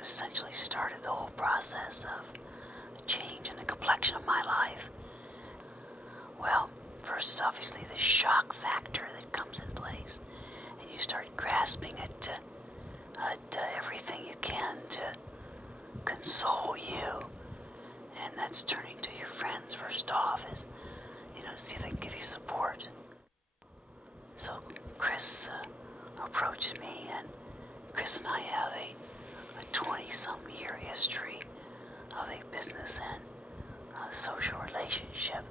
that essentially started the whole process of a change in the complexion of my life. Well, first is obviously the shock factor that comes in place, and you start grasping at everything you can to console you, and that's turning to your friends first off, is, see if they can give you support. So Chris approached me, and Chris and I have a 20-some year history of a business and social relationship.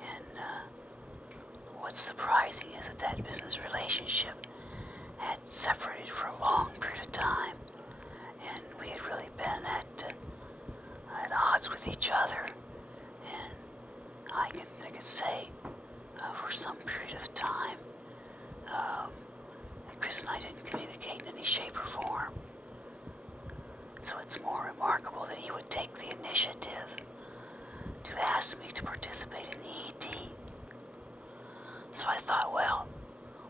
And what's surprising is that business relationship had separated for a long period of time, and we had really been at odds with each other. And I could say for some period of time, Chris and I didn't communicate in any shape or form. So it's more remarkable that he would take the initiative to ask me to participate in the ET. So I thought, well,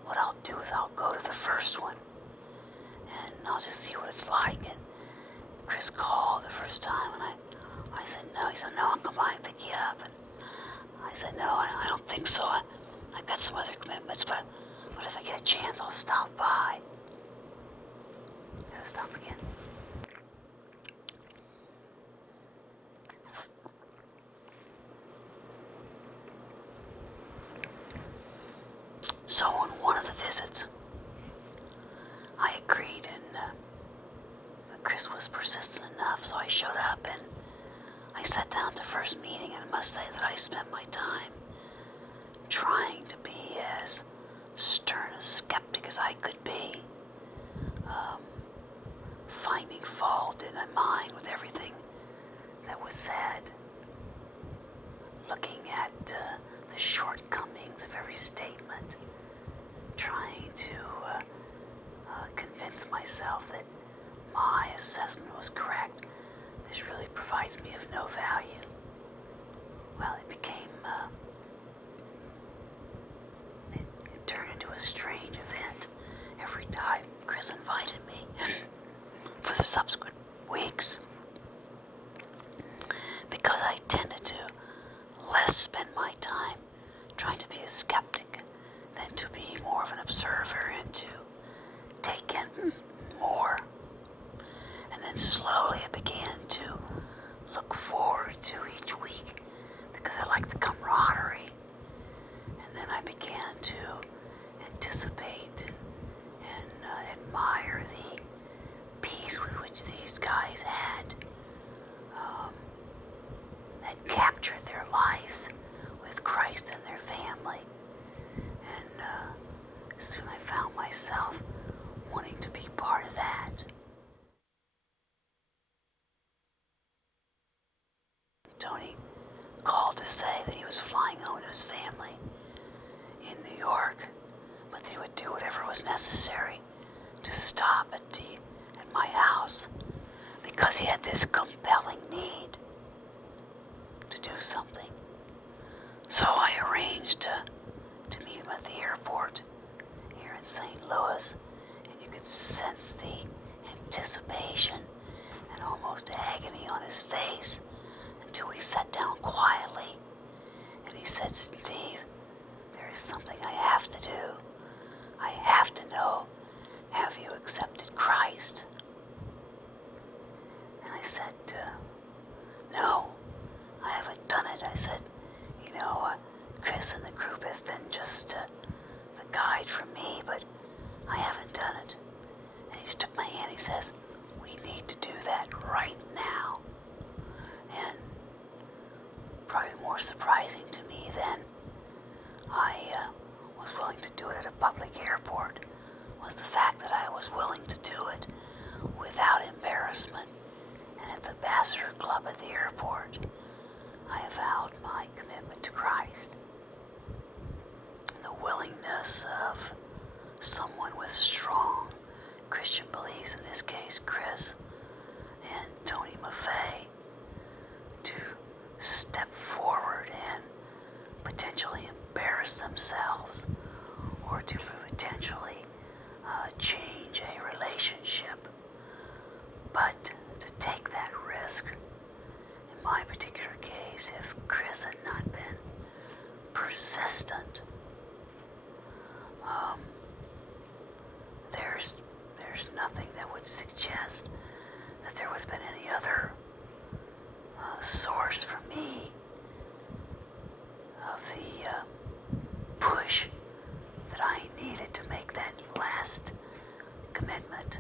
what I'll do is I'll go to the first one, and I'll just see what it's like. And Chris called the first time, and I said no. He said, no, I'll come by and pick you up. And I said, no, I don't think so. I've got some other commitments, but if I get a chance, I'll stop by. Gotta stop again. So on one of the visits, I agreed, and Chris was persistent enough, so I showed up, and I sat down at the first meeting, and I must say that I spent my time trying to be as stern a skeptic as I could be, finding fault in my mind with everything that was said, looking at the shortcomings of every statement, trying to convince myself that my assessment was correct. This really provides me of no value. Well, it became, it turned into a strange event every time Chris invited me for the subsequent weeks, because I tended to less spend my time trying to be a skeptic than to be more of an observer and to take in more. And then slowly I began to look forward to each week because I liked the camaraderie. And then I began to anticipate and admire the peace with which these guys had captured their lives with Christ and their family. And soon I found myself wanting to be part of that. Tony called to say that he was flying home to his family in New York, but that he would do whatever was necessary to stop at my house, because he had this compelling need to do something. So I arranged to meet him at the airport here in St. Louis, and you could sense the anticipation and almost agony on his face until we sat down quietly. And he said, Steve, there is something I have to do. I have to know, have you accepted Christ? And I said, no, I haven't done it. I said, Chris and the group have been just the guide for me, but I haven't done it. And he just took my hand. He says, we need to do that right now. And probably more surprising to me than I was willing to do it at a public airport was the fact that I was willing to do it without embarrassment. And at the Ambassador Club at the airport, I avowed my commitment to Christ. The willingness of someone with strong Christian beliefs, in this case Chris and Tony Maffei, to step forward and potentially embarrass themselves, or to potentially change a relationship. But nothing that would suggest that there would have been any other source for me of the push that I needed to make that last commitment.